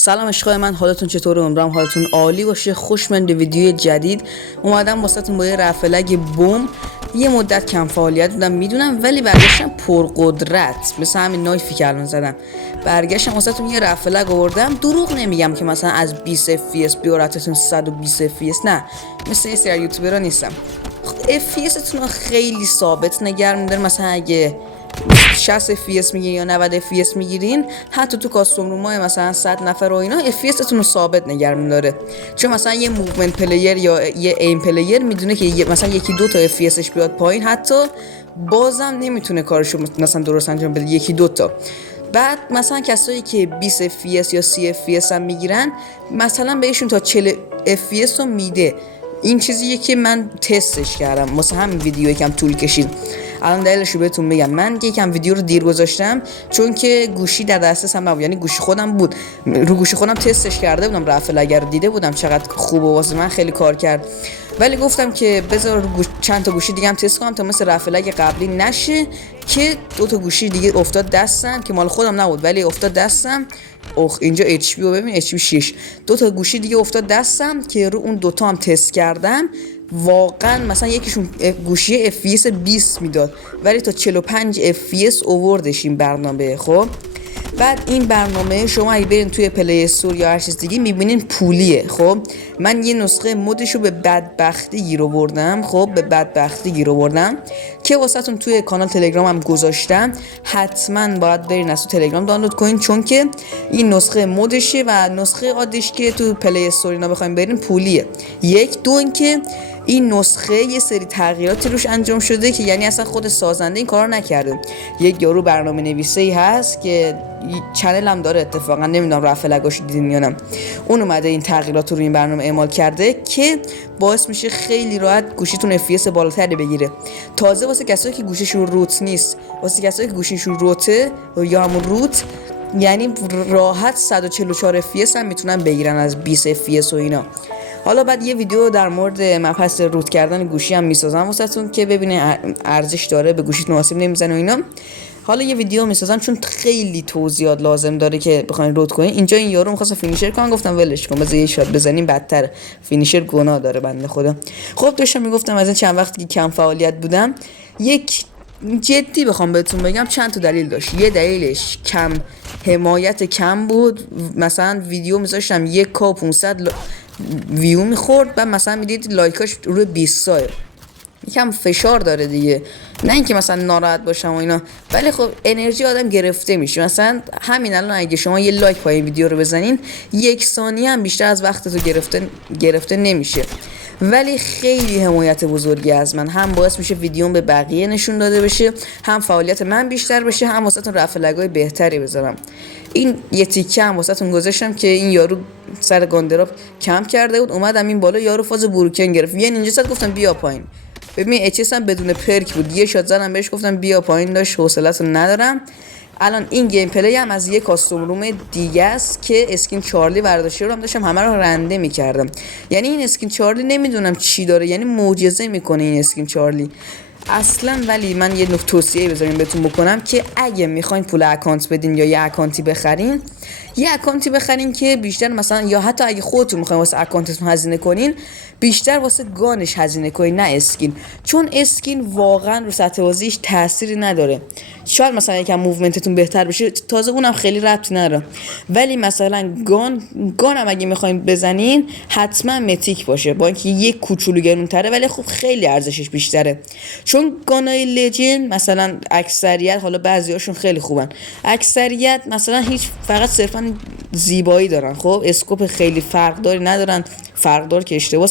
سلام عشقای من، حالتون چطوره؟ امیدوارم حالتون عالی باشه. خوشمند به ویدیو جدید اومدم واسهتون با یه رفلگ بوم. یه مدت کم فعالیت بودم میدونم، ولی برگشتم پرقدرت، مثل همین نایفی که الان زدم. برگشتم واسهتون یه رفلگ آوردم. دروغ نمیگم که مثلا از 20 FPS بیارتتون 120 FPS، نه، مثل یه سری یوتیوبرها نیستم. FPS تون خیلی ثابت نگه می‌داره. مثلا اگه 60 FPS میگیرین یا 90 FPS میگیرین، حتی تو کاستوم رومای مثلا 100 نفر و اینا FPS تون رو ثابت نگه می‌داره. چون مثلا یه موومنت پلیر یا یه ایم پلیر میدونه که مثلا یکی دو تا FPSش بیاد پایین، حتی بازم نمیتونه کارشو مثلا درست انجام بده، یکی دو تا. بعد مثلا کسایی که 20 FPS یا 30 FPS هم میگیرن، مثلا بهشون تا 40 FPS رو میده. این چیزیه که من تستش کردم، واسه همین ویدیو یکم طول کشید. الان دلیلش رو بهتون میگم. من یکم ویدیو رو دیر گذاشتم چون که گوشی در دسترسم نبود، یعنی گوشی خودم بود، رو گوشی خودم تستش کرده بودم، رفل اگر دیده بودم چقدر خوبه، واسه من خیلی کار کرد. ولی گفتم که بذار چند تا گوشی دیگه هم تست کنم تا مثل رفلگ قبلی نشه، که دو تا گوشی دیگه افتاد دستم که مال خودم نبود ولی افتاد دستم. اینجا HP رو ببین، HP 6. دو تا گوشی دیگه افتاد دستم که رو اون دوتا هم تست کردم. واقعا مثلا یکیشون گوشی FPS 20 میداد ولی تا 45 FPS اووردش این برنامه. خب بعد این برنامه شما اگه برین توی پلی استور یا هر چیز دیگه میبینین پولیه. خب من یه نسخه مودشو به بدبختی گیر آوردم. خب به بدبختی گیر آوردم که واسهتون توی کانال تلگرام هم گذاشتم. حتما باید برین از تو تلگرام دانلود کنین، چون که این نسخه مودشه و نسخه عادیش که تو پلی استور اینا بخوایم برین پولیه. یک دو اینکه این نسخه یه سری تغییراتی روش انجام شده که یعنی اصلا خود سازنده این کارو نکرده. یک یارو برنامه نویسه‌ای هست که چنل هم داره، اتفاقا نمیدونم رفلگاش دیدین یا نه، اون اومده این تغییرات رو روی این برنامه اعمال کرده که باعث میشه خیلی راحت گوشیتون FPS بالاتری بگیره. تازه واسه کسایی که گوشیشون روت نیست، واسه کسایی که گوشیشون روته یا همون روت، یعنی راحت 144 FPS هم میتونن بگیرن از 20 FPS و اینا. حالا بعد یه ویدیو در مورد مبحث روت کردن گوشی هم میسازم واسهتون که ببینه ارزش داره، به گوشیتون آسیب نمیزنه و اینا. حالا یه ویدیو میسازم چون خیلی توضیحات لازم داره که بخواید روت کنین. اینجا این یارو می‌خواست فینیشر کنم، گفتم ولش کن، بذار یه شات بزنیم، بدتر فینیشر گناه داره بنده خدا. خب داشتم میگفتم از این چند وقتی که کم فعالیت بودم، یک جدی بخوام بهتون بگم چند تا دلیل داشت. یه دلیلش کم حمایت کم بود. مثلا ویدیو میذاشتم 1500 ویو میخورد، بعد مثلا میدید لایکاش روی 20 سایه، یکم فشار داره دیگه. نه اینکه مثلا ناراحت باشم و اینا، ولی خب انرژی آدم گرفته میشه. مثلا همین الان اگه شما یه لایک پای ویدیو رو بزنین، یک ثانیه هم بیشتر از وقتتو گرفته نمیشه. ولی خیلی حمایت بزرگی از من، هم باعث میشه ویدیوم به بقیه نشون داده بشه، هم فعالیت من بیشتر بشه، هم واسهتون رفلگای بهتری بذارم. این یه تیکه هم واسهتون گذاشتم که این یارو سر گاندراپ کم کرده بود، اومدم این بالا، یارو فاز بروکن گرفت، یه نینجا صد گفتم بیا پایین. ببین اچ هم بدون پرک بود، یه شات زدم بهش گفتم بیا پایین، داشت حوصله‌تو ندارم. الان این گیم پلی هم از یه کاستوم روم دیگه است که اسکین چارلی برداشته رو هم داشتم همه رو رنده میکردم. یعنی این اسکین چارلی نمیدونم چی داره، یعنی معجزه میکنه این اسکین چارلی اصلا. ولی من یه نکته توصیه بذاریم بهتون بکنم که اگه میخواین پول اکانت بدین یا یه اکانتی بخرین، یه اکانتی بخرین که بیشتر مثلا، یا حتی اگه خودتون میخواین واسه اکانتتون هزینه کنین، بیشتر واسه گانش هزینه کنین نه اسکین. چون اسکین واقعا رو سطح بازیش تأثیری نداره. شاید مثلا یکم موومنتتون بهتر بشه، تازه اونم خیلی ربطی نداره. ولی مثلا گان هم اگه میخواین بزنین حتما متیک باشه، با اینکه یک کوچولو گرونتره ولی خب خیلی ارزشش بیشتره. چون گانای لجند مثلا اکثریت، حالا بعضیاشون خیلی خوبن، اکثریت مثلا هیچ، فقط صرفا زیبایی دارن. خب اسکوپ خیلی فرقداری ندارن، فرقدار که اشتباهه،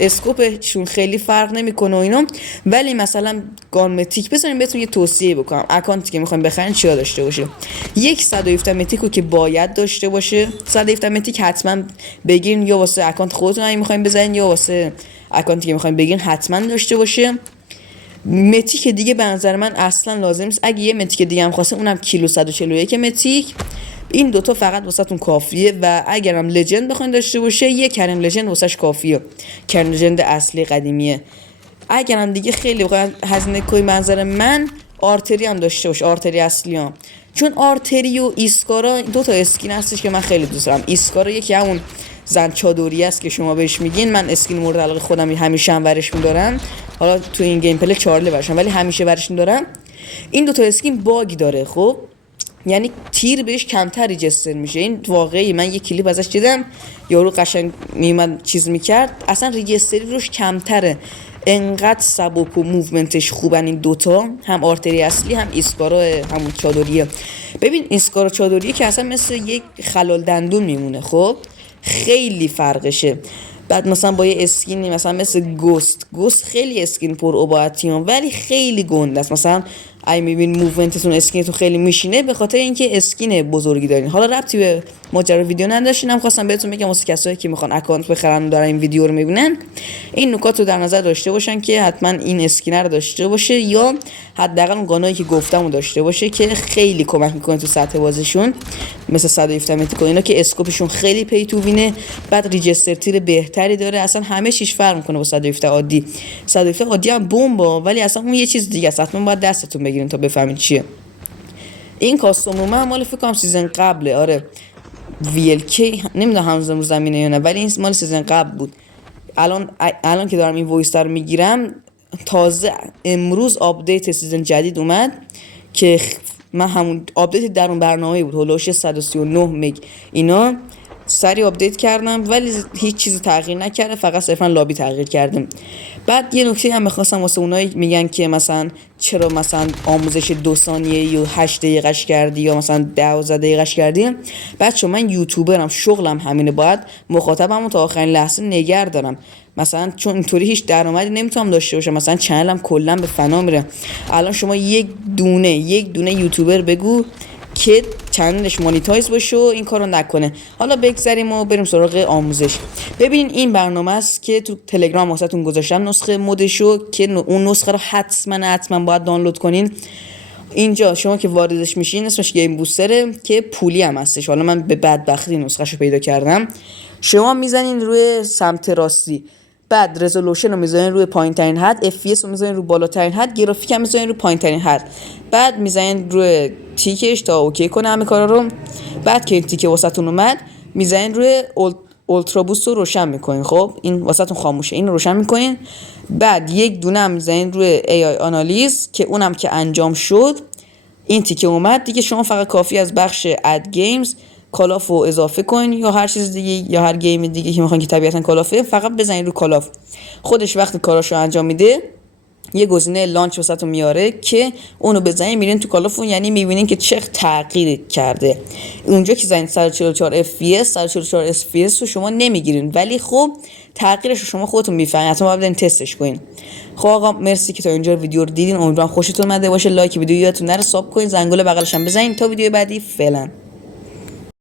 اسکوپشون خیلی فرق نمیکنه و اینا. ولی مثلا گان متیک بزنین، بهتون یه توصیه بکنم، اکانتی که میخواین بخرین چیا داشته باشه. یک 117 متیکو که باید داشته باشه، 117 متیک حتما بگیرین، یا واسه اکانت خودتون اگه میخواین بزنین یا واسه اکانتی که میخواین بگیرین حتما داشته باشه. متیک دیگه به نظر من اصلا لازم نیست. اگه یه متیک دیگه هم خواسته اونم کیلو 141 متیک، این دوتا فقط واسهتون کافیه. و اگرم لجند بخواین داشته باشه، یه کریم لجند واسش کافیه، کریم لجند اصلی قدیمیه. اگرم دیگه خیلی بخواین هزینه کنین، منظر من آرتری هم داشته باش، آرتری اصلی هم. چون آرتری و ایسکارا دو تا اسکین هستش که من خیلی دوست دارم. ایسکارا یکی همون زن چادری است که شما بهش میگین، من اسکین مورد علاقه خودم همیشه هم ورش میدارم. حالا تو این گیم پلی چارلی ورشم ولی همیشه ورش میدارم. این دو تا اسکین باگی داره، خب یعنی تیر بهش کمتر ریجستر میشه. این واقعی، من یه کلیپ ازش دیدم، یارو قشنگ میومد چیز میکرد، اصلا ریجستری روش کمتره، انقدر سبک و موومنتش خوبن این دوتا، هم آرتری اصلی هم ایسکارا همون چادریه. ببین ایسکارا چادریه که اصلا مثل یک خلال دندون میمونه، خب خیلی فرقشه. بعد مثلا با یه اسکینی مثلا مثل گوست خیلی اسکین پر اوباتیون ولی خیلی گنده است. مثلا ای میبین موومنتتون اسکینتون خیلی میشینه به خاطر اینکه اسکین بزرگی دارین. حالا ربطی به ماجرا ویدیو نداشتم، خواستم بهتون بگم واسه کسایی که میخوان اکانت بخرن و دارن این ویدیو رو میبینن، این نکات رو در نظر داشته باشن که حتما این اسکین رو داشته باشه یا حداقل اون قانونی که گفتم رو داشته باشه که خیلی کمک میکنه تو سطح بازیشون، مثل 117 متیکو اینا که اسکوپشون خیلی پی تو وینه. بعد ریجستر تیر بهتری داره، اصلا همه چیش فرق میکنه با 117 عادی. 117 عادی هم بمبا ولی اصلا اون یه چیز دیگه است، حتما باید دستتون بگیرین تا بفهمید چیه. این کاستوم من مال فکر کنم سیزن قبله، آره VLK نمیدونم هنوز رو زمینه یا نه، ولی این مال سیزن قبل بود. الان که دارم این وایس رو میگیرم تازه امروز آپدیت سیزن جدید اومد که من همون آپدیت در اون برنامه بود، هولوش 139 مگ اینا سری آپدیت کردم ولی هیچ چیزی تغییر نکرده، فقط صرفا لابی تغییر کردم. بعد یه نکته هم می‌خواستم واسه اونایی میگن که مثلا چرا مثلا آموزش 2 ثانیه یا 8 دقیقه‌اش کردی یا مثلا 12 دقیقه‌اش کردی. بچه‌ها من یوتیوبرم، شغلم همینه، باید مخاطبمو تا آخرین لحظه نگه دارم. مثلا چون اینطوری هیچ درآمدی نمیتونم داشته باشم، مثلا چنلم کلا به فنا میره. الان شما یک دونه یوتیوبر بگو که چنلش مانیتایز باشه و این کارو نکنه. حالا بگذریم و بریم سراغ آموزش. ببینین این برنامه است که تو تلگرام واسهتون گذاشتم نسخه مودشو که اون نسخه رو حتما باید دانلود کنین. اینجا شما که واردش میشین اسمش گیم بوستره که پولی هم هستش. حالا من به بدبختی نسخهشو پیدا کردم. شما میزنین روی سمت راستی، بعد رزولوشن رو میذارین روی پایین ترین حد، FPS رو میذارین روی بالاترین حد، گرافیک هم میذارین روی پایین ترین حد، بعد میذارین روی تیکش تا اوکی کنه همه کارا رو. بعد که این تیک واسهتون اومد میذارین روی اولترا بوست رو روشن میکنین. خب این واسهتون خاموشه، این رو روشن میکنین. بعد یک دونه هم میذارین روی AI آنالیز که اونم که انجام شد، این تیک اومد دیگه. شما فقط کافی از بخش اد گیمز کالاف رو اضافه کنین یا هر چیز دیگه یا هر گیم دیگه که میخواین که طبیعتا کالافه، فقط بزنین رو کالاف. خودش وقتی کاراشو انجام میده یه گزینه لانچ واسهتون میاره که اونو بزنین میرین تو کالاف، یعنی میبینین که چه تغییر کرده. اونجا که زنید 144 FPS 144 FPS رو شما نمیگیرین ولی خب تغییرش رو شما خودتون میفهمین، حتما باید برین تستش کنین. خب آقا مرسی که تا اینجا ویدیو رو دیدین، امیدوارم خوشتون اومده باشه. لایک ویدیو یادتون نره، ساب کنین، زنگوله بغلش هم بزنین. تا ویدیو بعدی فعلا.